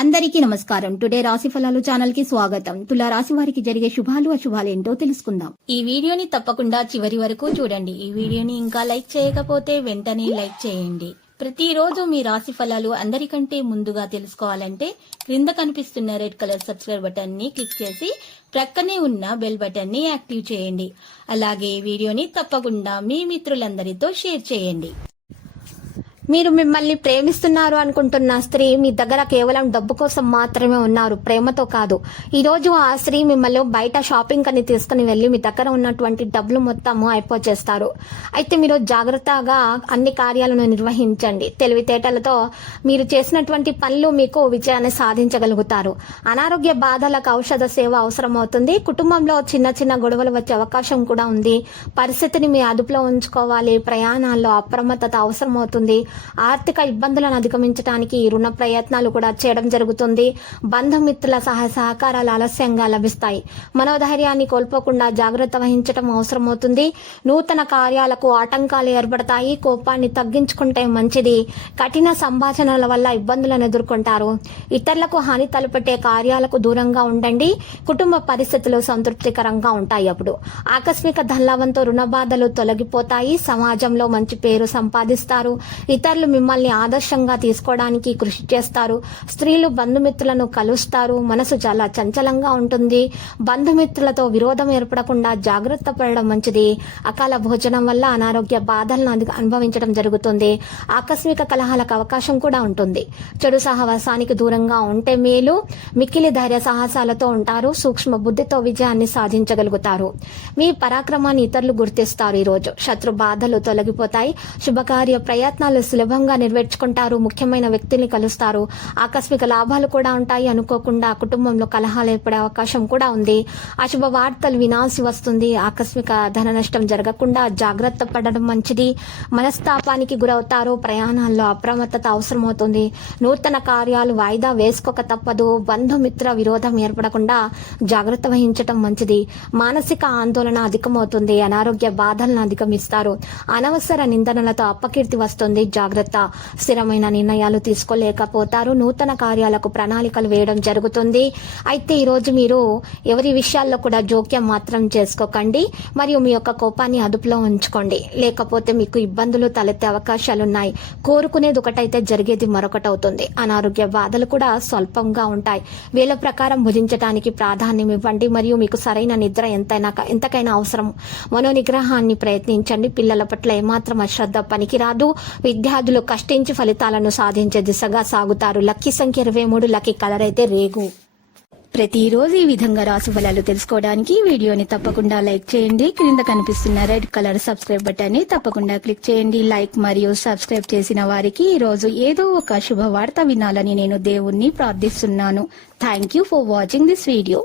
అందరికీ నమస్కారం. టుడే రాశి ఫలాలు ఛానల్ కి స్వాగతం. తులా రాశి వారికి జరిగే శుభాలు అశుభాలు ఏంటో తెలుసుకుందాం. ఈ వీడియోని తప్పకుండా చివరి వరకు చూడండి. ఈ వీడియోని ఇంకా లైక్ చేయకపోతే వెంటనే లైక్ చేయండి. ప్రతిరోజు మీ రాశి ఫలాలు అందరికంటే ముందుగా తెలుసుకోవాలంటే క్రింద కనిపిస్తున్న రెడ్ కలర్ సబ్స్క్రైబ్ బటన్ ని క్లిక్ చేసి ప్రక్కనే ఉన్న బెల్ బటన్ ని యాక్టివ్ చేయండి. అలాగే ఈ వీడియోని తప్పకుండా మీ మిత్రులందరితో షేర్ చేయండి. మీరు మిమ్మల్ని ప్రేమిస్తున్నారు అనుకుంటున్న స్త్రీ మీ దగ్గర కేవలం డబ్బు కోసం మాత్రమే ఉన్నారు, ప్రేమతో కాదు. ఈ రోజు ఆ స్త్రీ మిమ్మల్ని బయట షాపింగ్ అని తీసుకుని వెళ్లి మీ దగ్గర ఉన్నటువంటి డబ్బులు మొత్తము అయిపోచేస్తారు. అయితే మీరు జాగ్రత్తగా అన్ని కార్యాలను నిర్వహించండి. తెలివితేటలతో మీరు చేసినటువంటి పనులు మీకు విజయాన్ని సాధించగలుగుతారు. అనారోగ్య బాధలకు ఔషధ సేవ అవసరమవుతుంది. కుటుంబంలో చిన్న చిన్న గొడవలు వచ్చే అవకాశం కూడా ఉంది. పరిస్థితిని మీ అదుపులో ఉంచుకోవాలి. ప్రయాణాల్లో అప్రమత్తత అవసరమవుతుంది. ఆర్థిక ఇబ్బందులను అధిగమించడానికి రుణ ప్రయత్నాలు కూడా చేయడం జరుగుతుంది. బంధుమిత్రుల సహకారాలు ఆలస్యంగా లభిస్తాయి. మనోధైర్యాన్ని కోల్పోకుండా జాగ్రత్త వహించడం అవసరమవుతుంది. నూతన కార్యాలకు ఆటంకాలు ఏర్పడతాయి. కోపాన్ని తగ్గించుకుంటే మంచిది. కఠిన సంభాషణల వల్ల ఇబ్బందులను ఎదుర్కొంటారు. ఇతరులకు హాని తలపెట్టే కార్యాలకు దూరంగా ఉండండి. కుటుంబ పరిస్థితులు సంతృప్తికరంగా ఉంటాయి. అప్పుడు ఆకస్మిక ధనలాభంతో రుణ బాధలు తొలగిపోతాయి. సమాజంలో మంచి పేరు సంపాదిస్తారు. ఇతరులు మిమ్మల్ని ఆదర్శంగా తీసుకోవడానికి కృషి చేస్తారు. స్త్రీలు బంధుమిత్రులను కలుస్తారు. మనసు చాలా చంచలంగా ఉంటుంది. బంధుమిత్రులతో విరోధం ఏర్పడకుండా జాగ్రత్త పడడం మంచిది. అకాల భోజనం వల్ల అనారోగ్య బాధలను అనుభవించడం జరుగుతుంది. ఆకస్మిక కలహాలకు అవకాశం కూడా ఉంటుంది. చెడు సహవాసానికి దూరంగా ఉంటే మేలు. మిక్కిలి ధైర్య సాహసాలతో ఉంటారు. సూక్ష్మ బుద్ధితో విజయాన్ని సాధించగలుగుతారు. మీ పరాక్రమాన్ని ఇతరులు గుర్తిస్తారు. ఈరోజు శత్రు బాధలు తొలగిపోతాయి. శుభకార్య ప్రయత్నాలు సులభంగా నెరవేర్చుకుంటారు. ముఖ్యమైన వ్యక్తుల్ని కలుస్తారు. ఆకస్మిక లాభాలు కూడా ఉంటాయి. అనుకోకుండా కుటుంబంలో కలహాలు ఏర్పడే అవకాశం కూడా ఉంది. అశుభ వార్తలు వినాల్సి వస్తుంది. ఆకస్మిక ధన నష్టం జరగకుండా జాగ్రత్త పడడం మంచిది. మనస్తాపానికి గురవుతారు. ప్రయాణాల్లో అప్రమత్తత అవసరమవుతుంది. నూతన కార్యాలు వాయిదా వేసుకోక తప్పదు. బంధుమిత్ర విరోధం ఏర్పడకుండా జాగ్రత్త వహించడం మంచిది. మానసిక ఆందోళన అధికమవుతుంది. అనారోగ్య బాధలను అధిగమిస్తారు. అనవసర నిందనలతో అపకీర్తి వస్తుంది. జాగ్రత్త. స్థిరమైన నిర్ణయాలు తీసుకోలేకపోతారు. నూతన కార్యాలకు ప్రణాళికలు వేయడం జరుగుతుంది. అయితే ఈరోజు మీరు ఎవరి విషయాల్లో కూడా జోక్యం మాత్రం చేసుకోకండి. మరియు మీ యొక్క కోపాన్ని అదుపులో ఉంచుకోండి. లేకపోతే మీకు ఇబ్బందులు తలెత్తే అవకాశాలున్నాయి. కోరుకునేది ఒకటైతే జరిగేది మరొకటి అవుతుంది. అనారోగ్య బాధలు కూడా స్వల్పంగా ఉంటాయి. వేళ ప్రకారం భుజించడానికి ప్రాధాన్యం ఇవ్వండి. మరియు మీకు సరైన నిద్ర ఎంతకైనా అవసరం. మనోనిగ్రహాన్ని ప్రయత్నించండి. పిల్లల పట్ల ఏమాత్రం అశ్రద్ధ పనికిరాదు. విద్యార్థులు కష్టించి ఫలితాలను సాధించే దిశగా సాగుతారు. లక్కీ సంఖ్య 23. లక్కీ కలర్ అయితే రేగు. ప్రతిరోజు ఈ విధంగా రాశి ఫలాలు తెలుసుకోవడానికి వీడియోని తప్పకుండా లైక్ చేయండి. క్రింద కనిపిస్తున్న రెడ్ కలర్ సబ్స్క్రైబ్ బటన్ ని తప్పకుండా క్లిక్ చేయండి. లైక్ మరియు సబ్స్క్రైబ్ చేసిన వారికి ఈ రోజు ఏదో ఒక శుభవార్త వినాలని నేను దేవుణ్ణి ప్రార్థిస్తున్నాను. Thank you for watching this video.